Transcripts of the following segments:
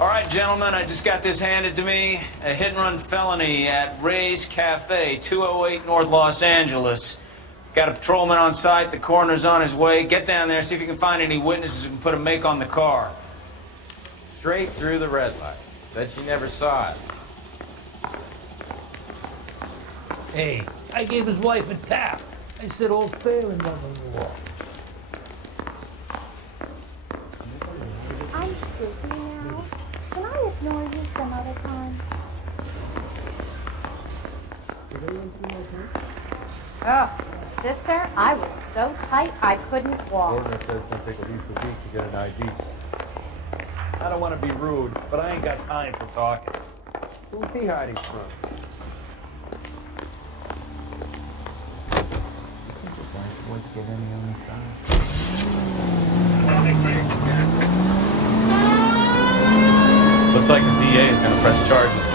All right, gentlemen, I just got this handed to me. A hit-and-run felony at Ray's Cafe, 208 North Los Angeles. Got a patrolman on site. The coroner's on his way. Get down there, see if you can find any witnesses who can put a make on the car. Straight through the red light. Said she never saw it. Hey, I gave his wife a tap. I said all's fair in love and war. I'm sleepy now. Can I ignore you some other time? Oh, sister, I was so tight I couldn't walk. Coroner says it's gonna take at least a week to get an ID. I don't want to be rude, but I ain't got time for talking. Who's he hiding from? Looks like the DA is going to press charges.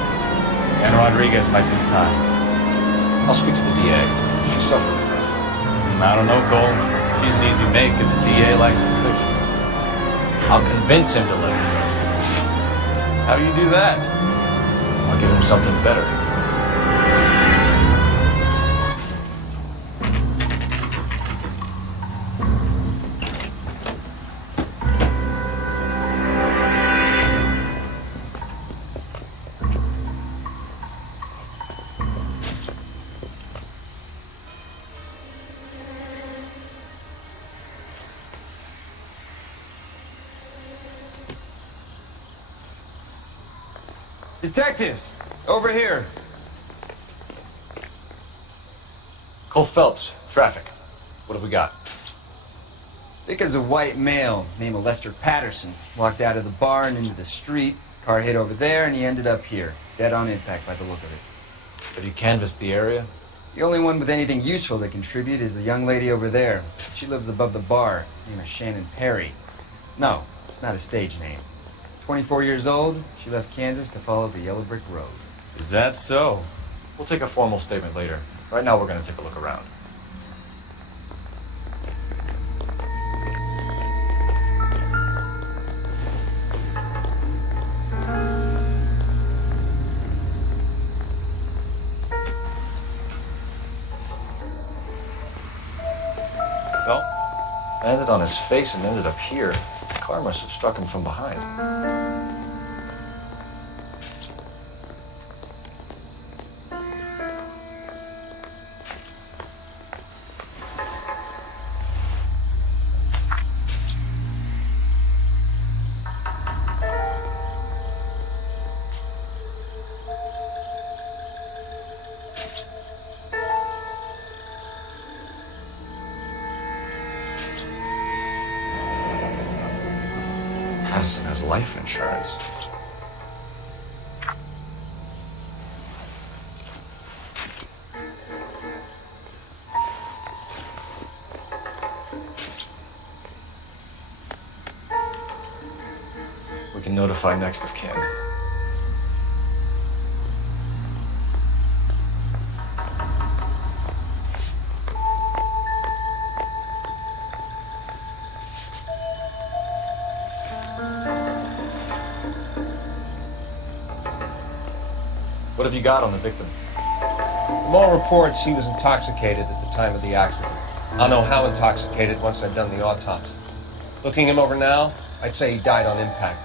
And Rodriguez might be time. I'll speak to the DA. She's suffering. I don't know, Cole. She's an easy make if the DA likes her fiction. I'll convince him to let her. How do you do that? I'll give him something better. Detectives, over here. Cole Phelps, traffic. What have we got? Thick as a white male named Lester Patterson. Walked out of the bar and into the street. Car hit over there and he ended up here. Dead on impact by the look of it. Have you canvassed the area? The only one with anything useful to contribute is the young lady over there. She lives above the bar. Name is Shannon Perry. No, it's not a stage name. 24 years old, she left Kansas to follow the yellow brick road. Is that so? We'll take a formal statement later. Right now, we're going to take a look around. Well, landed on his face and ended up here. The car must have struck him from behind. Has life insurance. We can notify next of kin. What have you got on the victim? From all reports, he was intoxicated at the time of the accident. I'll know how intoxicated once I've done the autopsy. Looking him over now, I'd say he died on impact.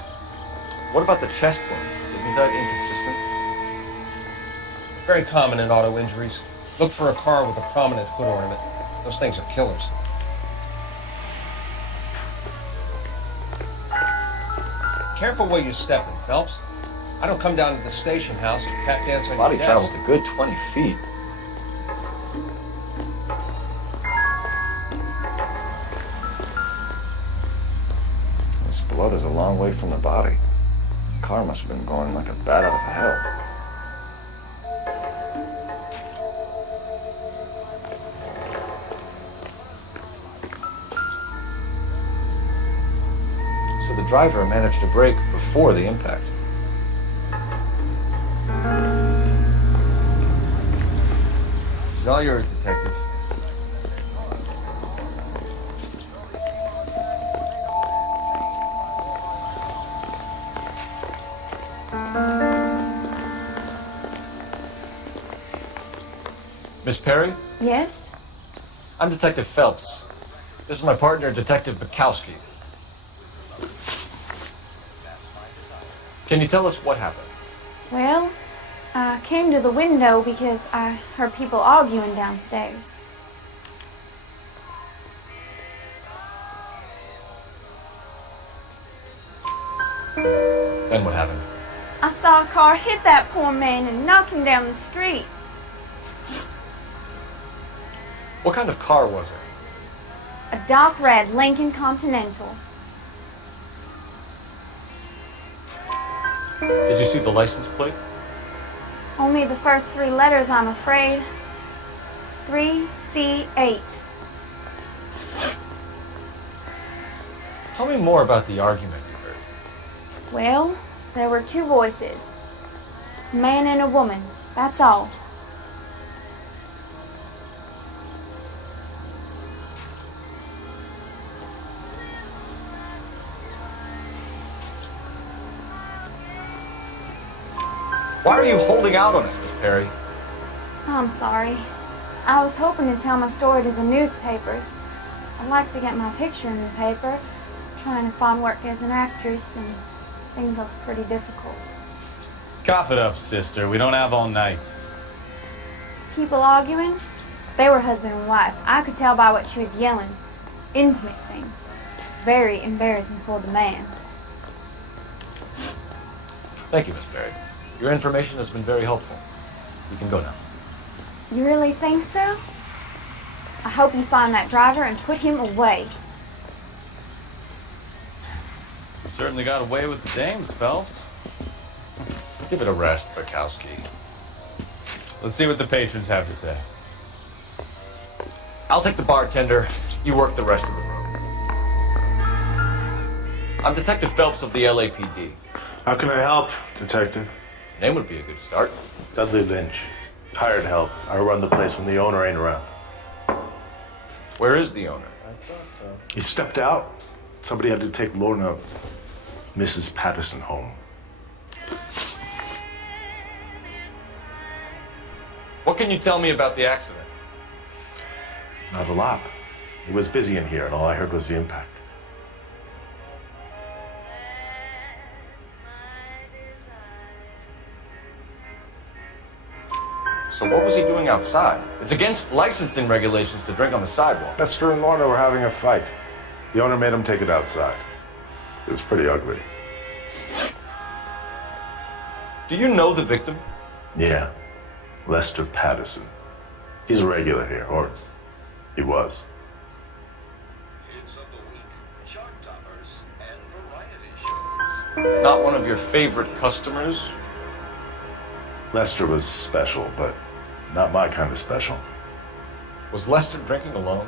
What about the chest wound? Isn't that inconsistent? Very common in auto injuries. Look for a car with a prominent hood ornament. Those things are killers. Careful where you're stepping, Phelps. I don't come down to the station house and tap dance on Body your desk. traveled a good 20 feet. This blood is a long way from the body. The car must have been going like a bat out of hell. So the driver managed to brake before the impact. It's all yours, detective. Miss Perry? Yes? I'm Detective Phelps. This is my partner, Detective Bukowski. Can you tell us what happened? Well, I came to the window because I heard people arguing downstairs. Then what happened? I saw a car hit that poor man and knock him down the street. What kind of car was it? A dark red Lincoln Continental. Did you see the license plate? Only the first 3 letters, I'm afraid. 3C8. Tell me more about the argument you heard. Well, there were 2 voices. A man and a woman. That's all. Why are you holding out on us, Miss Perry? I'm sorry. I was hoping to tell my story to the newspapers. I'd like to get my picture in the paper. Trying to find work as an actress, and things look pretty difficult. Cough it up, sister. We don't have all night. People arguing? They were husband and wife. I could tell by what she was yelling. Intimate things. Very embarrassing for the man. Thank you, Miss Perry. Your information has been very helpful. You can go now. You really think so? I hope you find that driver and put him away. You certainly got away with the dames, Phelps. Give it a rest, Bukowski. Let's see what the patrons have to say. I'll take the bartender. You work the rest of the room. I'm Detective Phelps of the LAPD. How can I help, Detective? Name would be a good start. Dudley Lynch. Hired help. I run the place when the owner ain't around. Where is the owner? He stepped out. Somebody had to take Lorna, Mrs. Patterson, home. What can you tell me about the accident? Not a lot. It was busy in here, and all I heard was the impact. So what was he doing outside? It's against licensing regulations to drink on the sidewalk. Esther and Lorna were having a fight. The owner made him take it outside. It was pretty ugly. Do you know the victim? Yeah. Lester Patterson. He's a regular here, or he was. Not one of your favorite customers? Lester was special, but not my kind of special. Was Lester drinking alone?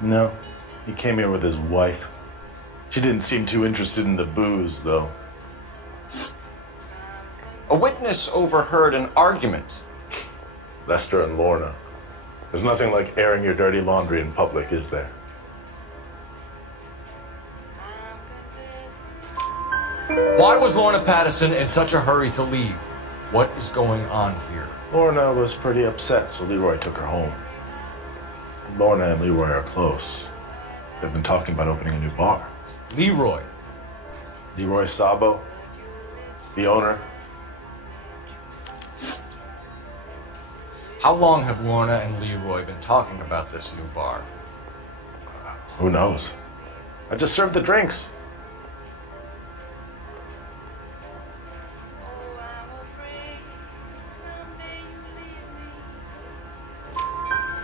No. He came here with his wife. She didn't seem too interested in the booze, though. A witness overheard an argument. Lester and Lorna. There's nothing like airing your dirty laundry in public, is there? Why was Lorna Patterson in such a hurry to leave? What is going on here? Lorna was pretty upset, so Leroy took her home. Lorna and Leroy are close. They've been talking about opening a new bar. Leroy. Leroy Sabo, the owner. How long have Lorna and Leroy been talking about this new bar? Who knows? I just served the drinks.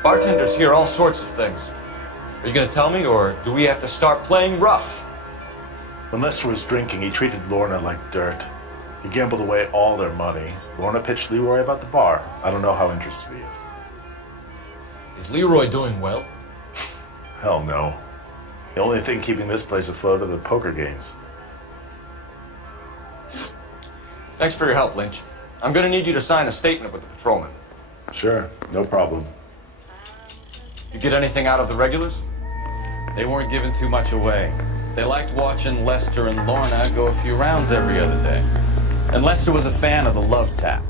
Bartenders hear all sorts of things. Are you gonna tell me, or do we have to start playing rough? When Lester was drinking, he treated Lorna like dirt. He gambled away all their money. Lorna pitched Leroy about the bar. I don't know how interested he is. Is Leroy doing well? Hell no. The only thing keeping this place afloat are the poker games. Thanks for your help, Lynch. I'm gonna need you to sign a statement with the patrolman. Sure, no problem. You get anything out of the regulars? They weren't giving too much away. They liked watching Lester and Lorna go a few rounds every other day. And Lester was a fan of the love tap.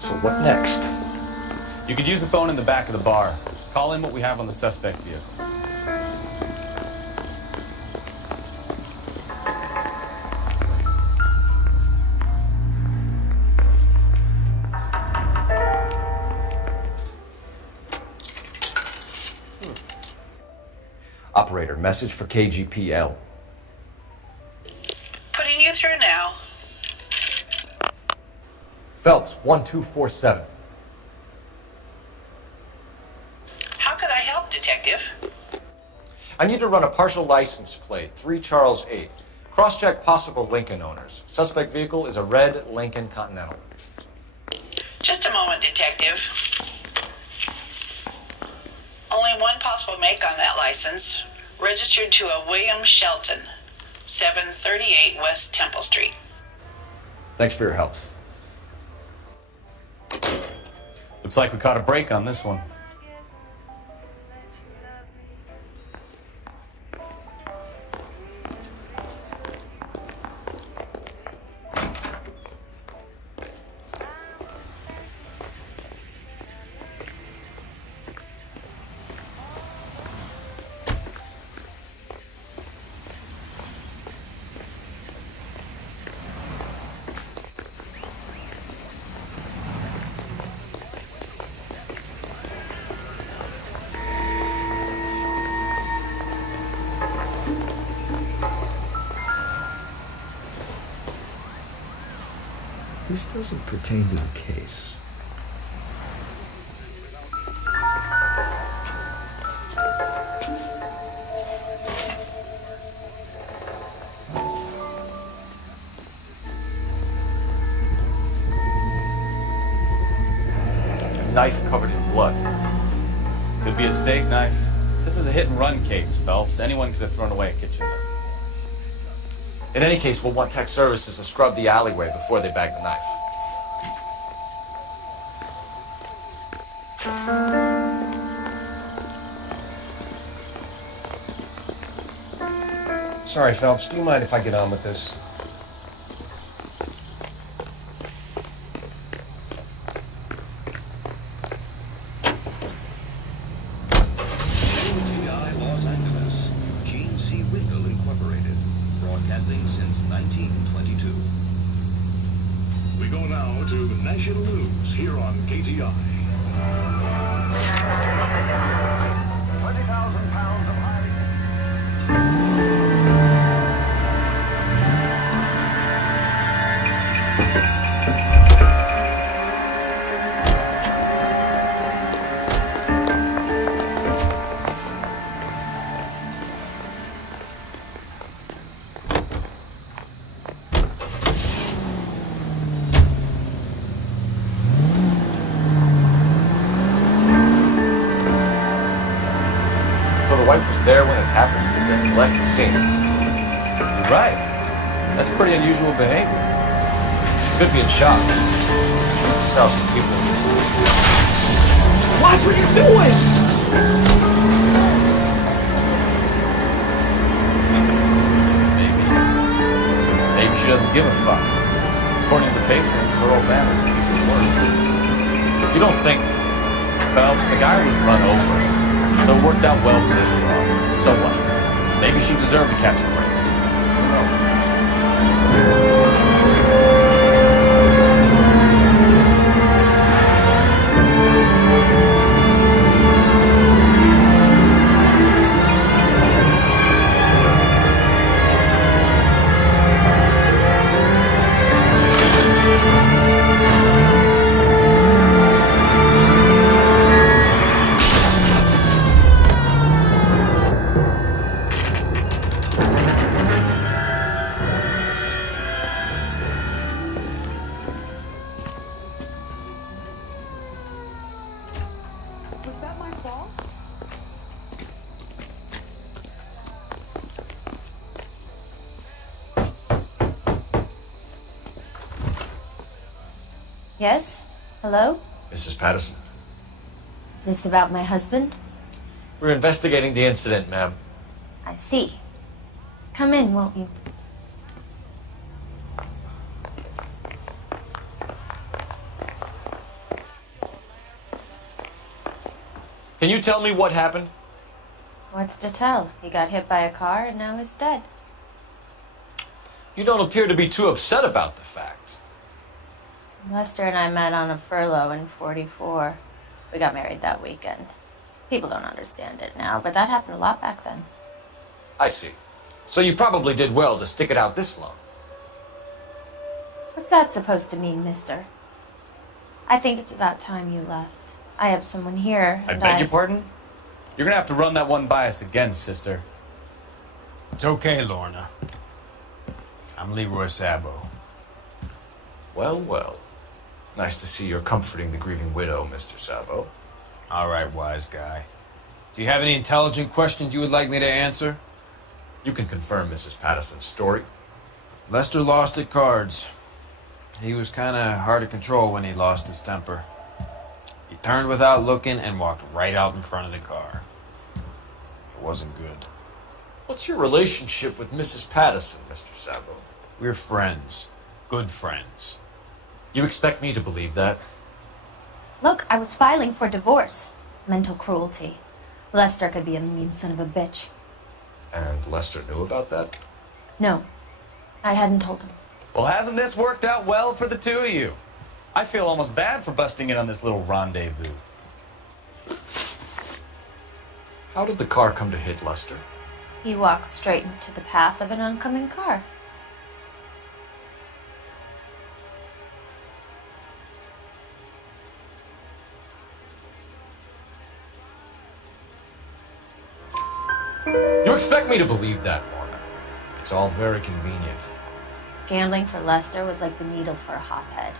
So what next? You could use the phone in the back of the bar. Call in what we have on the suspect vehicle. Operator, message for KGPL. Putting you through now. Phelps, 1247. How could I help, Detective? I need to run a partial license plate, 3 Charles 8. Cross-check possible Lincoln owners. Suspect vehicle is a red Lincoln Continental. Just a moment, Detective. Only one possible make on that license. Registered to a William Shelton, 738 West Temple Street. Thanks for your help. Looks like we caught a break on this one. This doesn't pertain to the case. A knife covered in blood. Could be a steak knife. This is a hit-and-run case, Phelps. Anyone could have thrown away a kitchen knife. In any case, we'll want tech services to scrub the alleyway before they bag the knife. Sorry, Phelps. Do you mind if I get on with this? Los Angeles, Gene C. Winkle Incorporated, broadcasting since 1922. We go now to national news here on KTI. 20,000 pounds of So the wife was there when it happened, but then left the scene. You're right. That's pretty unusual behavior. She could be in shock. So some people. What are you doing? Maybe she doesn't give a fuck. According to the patrons, her old man was a piece of work. You don't think, Phelps, the guy was run over. So it worked out well for this broad. So what? Maybe she deserved to catch a break. Who knows? Was that my fault? Yes? Hello? Mrs. Patterson. Is this about my husband? We're investigating the incident, ma'am. I see. Come in, won't you? Can you tell me what happened? What's to tell? He got hit by a car and now he's dead. You don't appear to be too upset about the fact. Lester and I met on a furlough in '44. We got married that weekend. People don't understand it now, but that happened a lot back then. I see. So you probably did well to stick it out this long. What's that supposed to mean, mister? I think it's about time you left. I have someone here. I beg your pardon? You're gonna have to run that one by us again, sister. It's okay, Lorna. I'm Leroy Sabo. Well, well. Nice to see you're comforting the grieving widow, Mr. Sabo. All right, wise guy. Do you have any intelligent questions you would like me to answer? You can confirm Mrs. Patterson's story. Lester lost at cards. He was kind of hard to control when he lost his temper. He turned without looking and walked right out in front of the car. It wasn't good. What's your relationship with Mrs. Patterson, Mr. Sabo? We're friends. Good friends. You expect me to believe that? Look, I was filing for divorce. Mental cruelty. Lester could be a mean son of a bitch. And Lester knew about that? No, I hadn't told him. Well, hasn't this worked out well for the two of you? I feel almost bad for busting in on this little rendezvous. How did the car come to hit Lester? He walked straight into the path of an oncoming car. You expect me to believe that, Lorna? It's all very convenient. Gambling for Lester was like the needle for a hothead.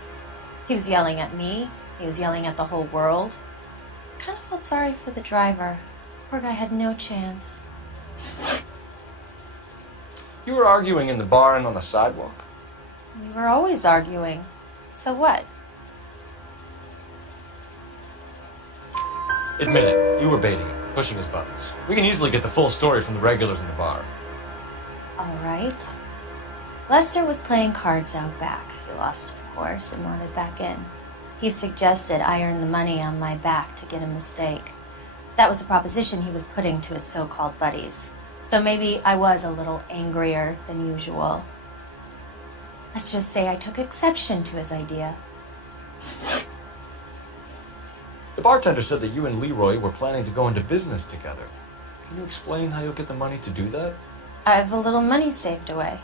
He was yelling at me. He was yelling at the whole world. I kind of felt sorry for the driver. Poor guy had no chance. You were arguing in the bar and on the sidewalk? We were always arguing. So what? Admit it, you were baiting him, pushing his buttons. We can easily get the full story from the regulars in the bar. All right. Lester was playing cards out back. He lost, of course, and wanted back in. He suggested I earn the money on my back to get a mistake. That was the proposition he was putting to his so-called buddies. So maybe I was a little angrier than usual. Let's just say I took exception to his idea. The bartender said that you and Leroy were planning to go into business together. Can you explain how you'll get the money to do that? I have a little money saved away.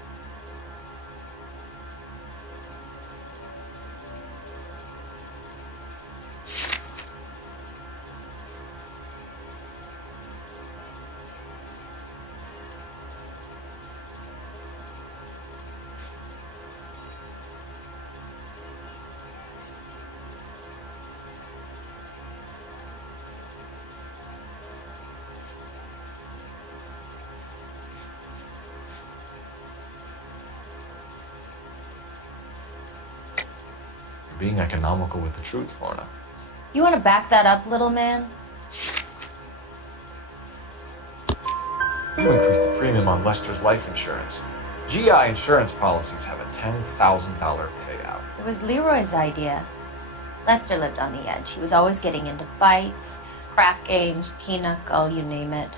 Being economical with the truth, Lorna. You want to back that up, little man? You increased the premium on Lester's life insurance. GI insurance policies have a $10,000 payout. It was Leroy's idea. Lester lived on the edge. He was always getting into fights, crack games, pinochle, you name it.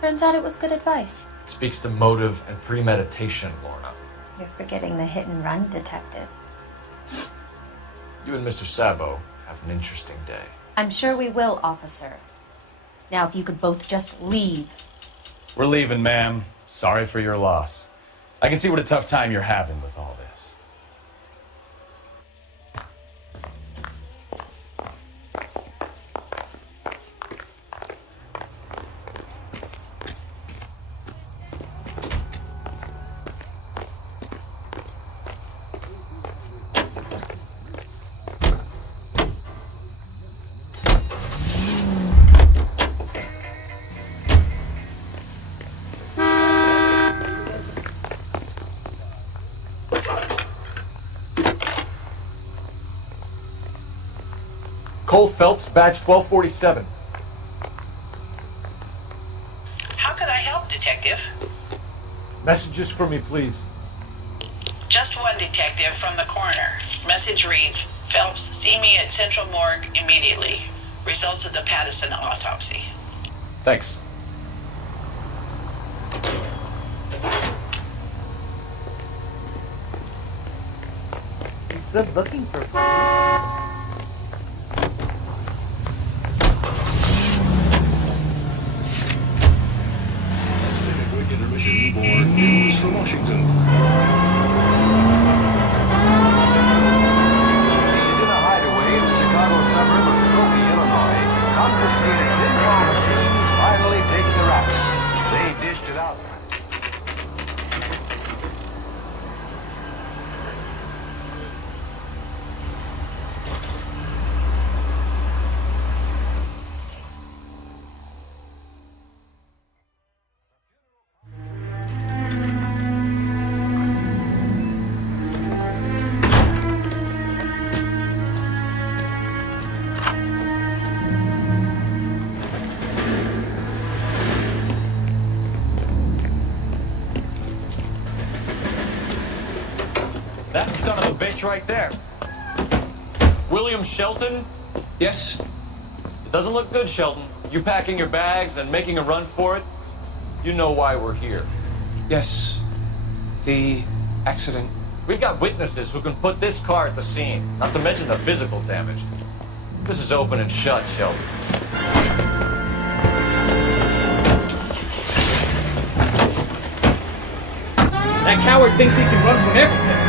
Turns out it was good advice. It speaks to motive and premeditation, Lorna. You're forgetting the hit and run detective. You and Mr. Sabo have an interesting day. I'm sure we will, officer. Now, if you could both just leave. We're leaving, ma'am. Sorry for your loss. I can see what a tough time you're having with all this. Joel Phelps, badge 1247. How could I help, Detective? Messages for me, please. Just one detective from the coroner. Message reads, Phelps, see me at Central Morgue immediately. Results of the Pattison autopsy. Thanks. He's good looking for police. Intermission for news from Washington. In a hideaway in the Chicago suburb of Skokie, Illinois, confiscated pinball machines finally take the rap. They dished it out. That son of a bitch right there. William Shelton? Yes? It doesn't look good, Shelton. You packing your bags and making a run for it? You know why we're here. Yes. The accident. We've got witnesses who can put this car at the scene, not to mention the physical damage. This is open and shut, Shelton. That coward thinks he can run from everything.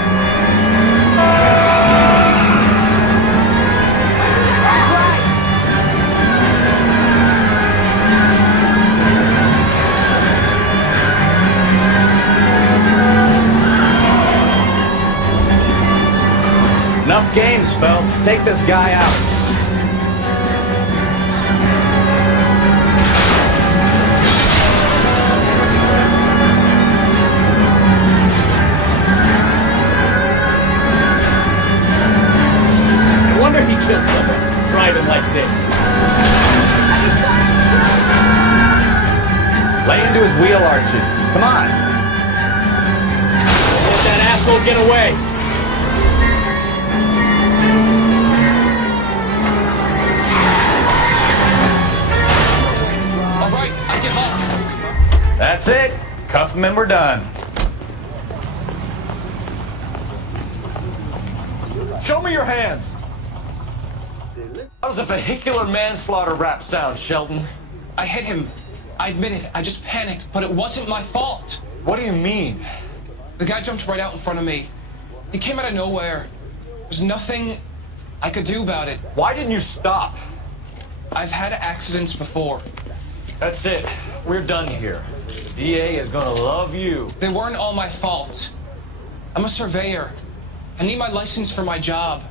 Enough games, Phelps. Take this guy out. No wonder he killed someone driving like this. Lay into his wheel arches. Come on. Let that asshole get away. All right, I give up. That's it. Cuff him and we're done. Show me your hands! How does a vehicular manslaughter rap sound, Shelton? I hit him. I admit it. I just panicked, but it wasn't my fault. What do you mean? The guy jumped right out in front of me. He came out of nowhere. There's nothing I could do about it. Why didn't you stop? I've had accidents before. That's it. We're done here. The DA is gonna love you. They weren't all my fault. I'm a surveyor. I need my license for my job.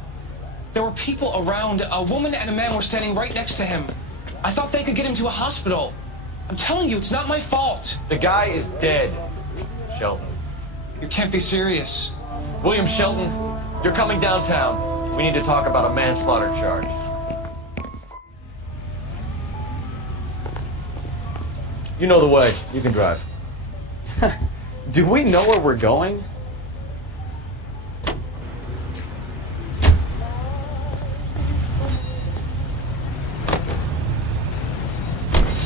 There were people around. A woman and a man were standing right next to him. I thought they could get him to a hospital. I'm telling you, it's not my fault. The guy is dead, Shelton. You can't be serious. William Shelton, you're coming downtown. We need to talk about a manslaughter charge. You know the way. You can drive. Do we know where we're going?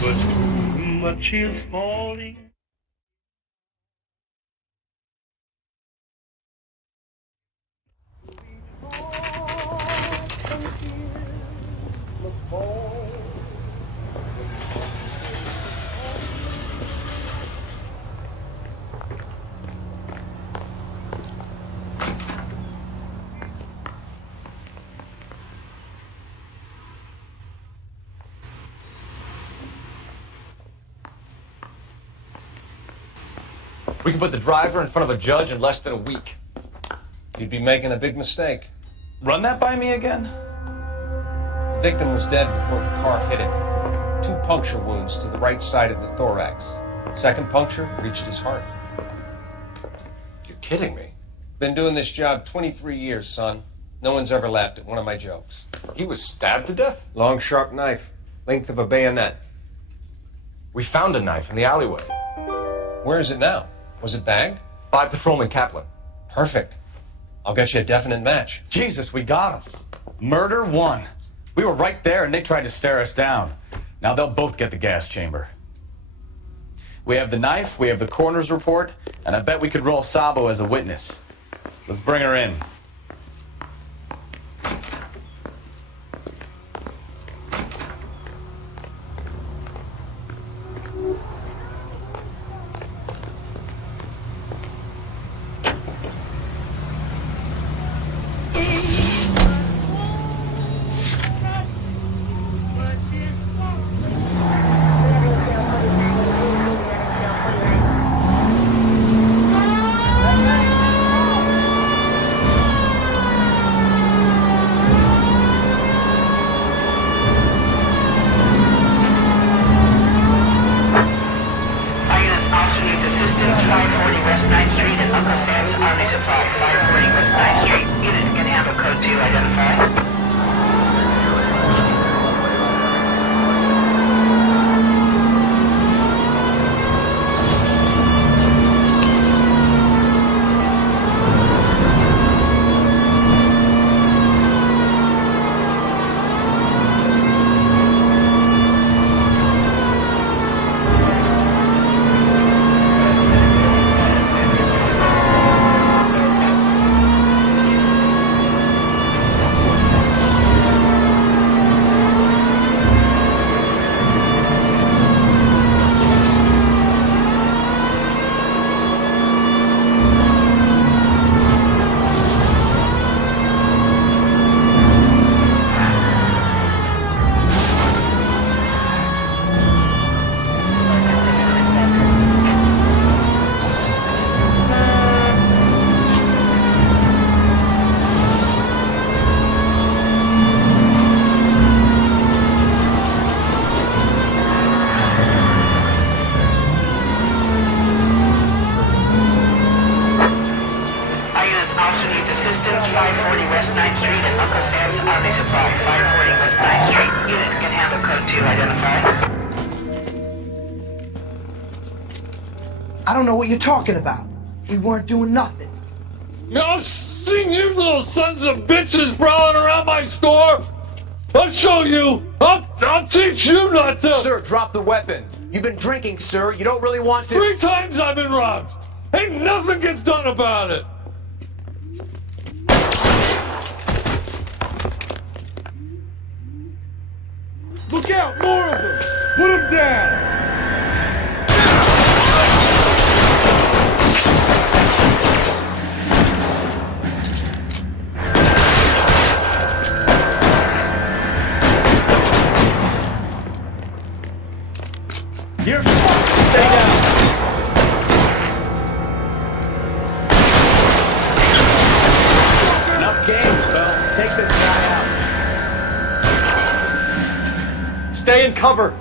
But too much is falling. We can put the driver in front of a judge in less than a week. You'd be making a big mistake. Run that by me again? The victim was dead before the car hit him. 2 puncture wounds to the right side of the thorax. Second puncture reached his heart. You're kidding me. Been doing this job 23 years, son. No one's ever laughed at one of my jokes. He was stabbed to death? Long, sharp knife, length of a bayonet. We found a knife in the alleyway. Where is it now? Was it bagged? By Patrolman Kaplan. Perfect. I'll get you a definite match. Jesus, we got him. Murder one. We were right there and they tried to stare us down. Now they'll both get the gas chamber. We have the knife, we have the coroner's report, and I bet we could roll Sabo as a witness. Let's bring her in. I don't know what you're talking about. We weren't doing nothing. I've seen you little sons of bitches prowling around my store. I'll show you. I'll teach you not to. Sir, drop the weapon. You've been drinking, sir. You don't really want to. 3 times I've been robbed. Ain't nothing gets done about it. Look out, more of them! Put them down! You're fucked! Stay down! Enough games, Phelps. Take this guy out. Stay in cover!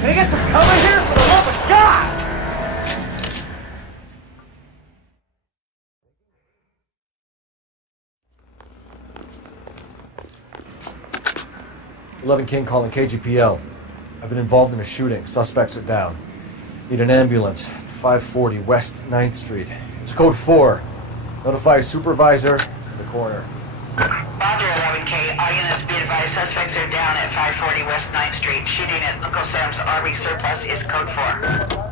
Can I get some cover here for the love of God? 11 King calling KGPL. I've been involved in a shooting. Suspects are down. Need an ambulance to 540 West 9th Street. It's code 4. Notify supervisor and the coroner. Roger, 11K. All units be advised, suspects are down at 540 West 9th Street. Shooting at Uncle Sam's RV surplus is code 4.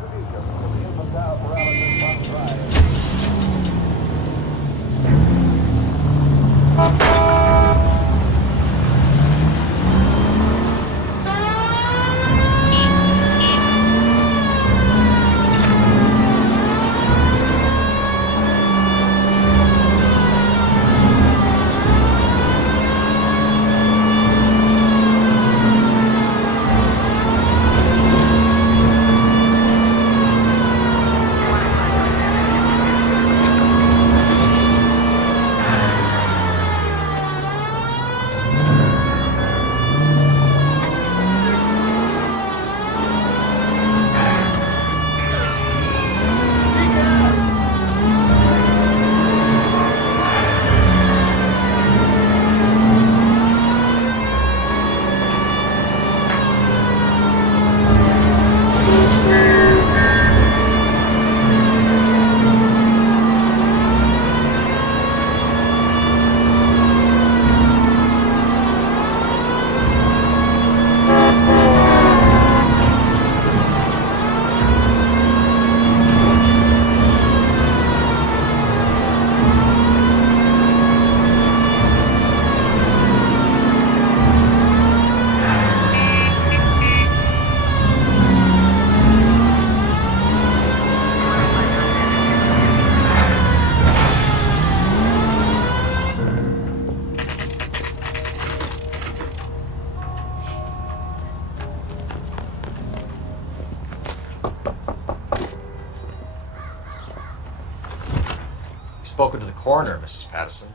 spoken to the coroner, Mrs. Patterson.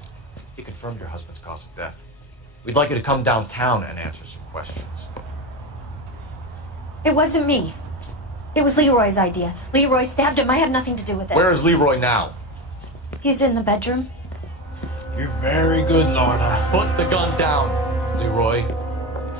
He confirmed your husband's cause of death. We'd like you to come downtown and answer some questions. It wasn't me. It was Leroy's idea. Leroy stabbed him. I had nothing to do with it. Where is Leroy now? He's in the bedroom. You're very good, Lorna. Put the gun down, Leroy.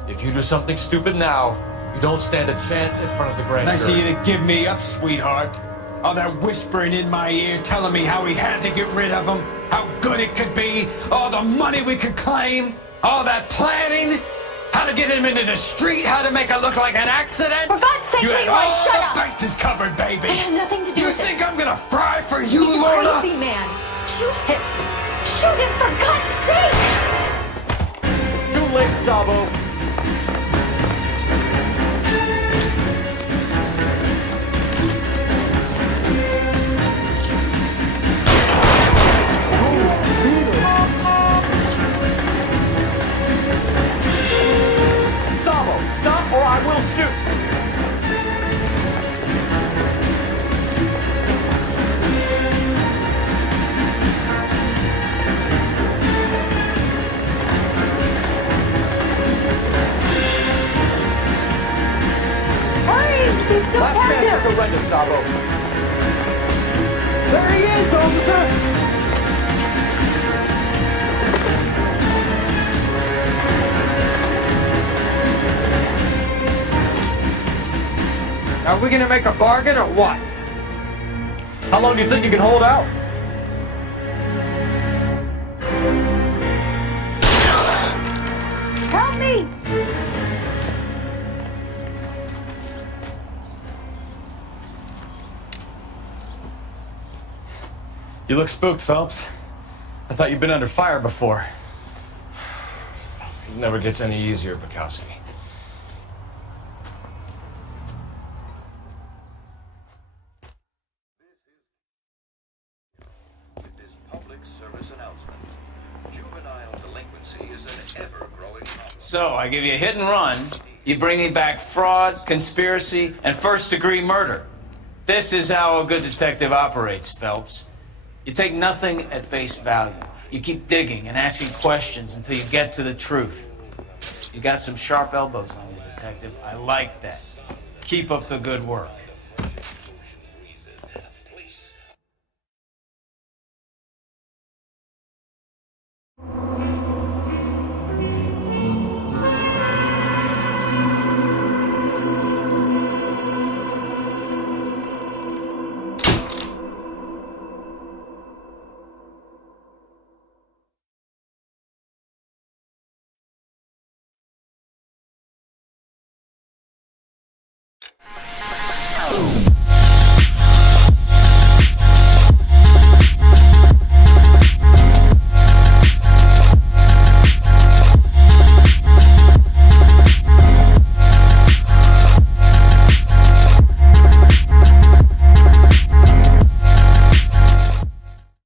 If you do something stupid now, you don't stand a chance in front of the grand jury. Nice of you to give me up, sweetheart. All that whispering in my ear, telling me how we had to get rid of him, how good it could be, all the money we could claim, all that planning, how to get him into the street, how to make it look like an accident. For God's sake, you had Leroy, all shut the up. bases covered, baby. I had nothing to do with it. You think I'm gonna fry for you, He's Lorna? a crazy man. Shoot him. Shoot him, for God's sake. Too late, Sabo. Stop or I will shoot! Hurry! He's still Last chance captive! to surrender, Sabo. There he is, officer! Are we gonna make a bargain or what? How long do you think you can hold out? Help me! You look spooked, Phelps. I thought you'd been under fire before. It never gets any easier, Bukowski. This public service announcement. Juvenile delinquency is an ever-growing problem. So, I give you a hit and run. You bring me back fraud, conspiracy, and first-degree murder. This is how a good detective operates, Phelps. You take nothing at face value. You keep digging and asking questions until you get to the truth. You got some sharp elbows on you, detective. I like that. Keep up the good work.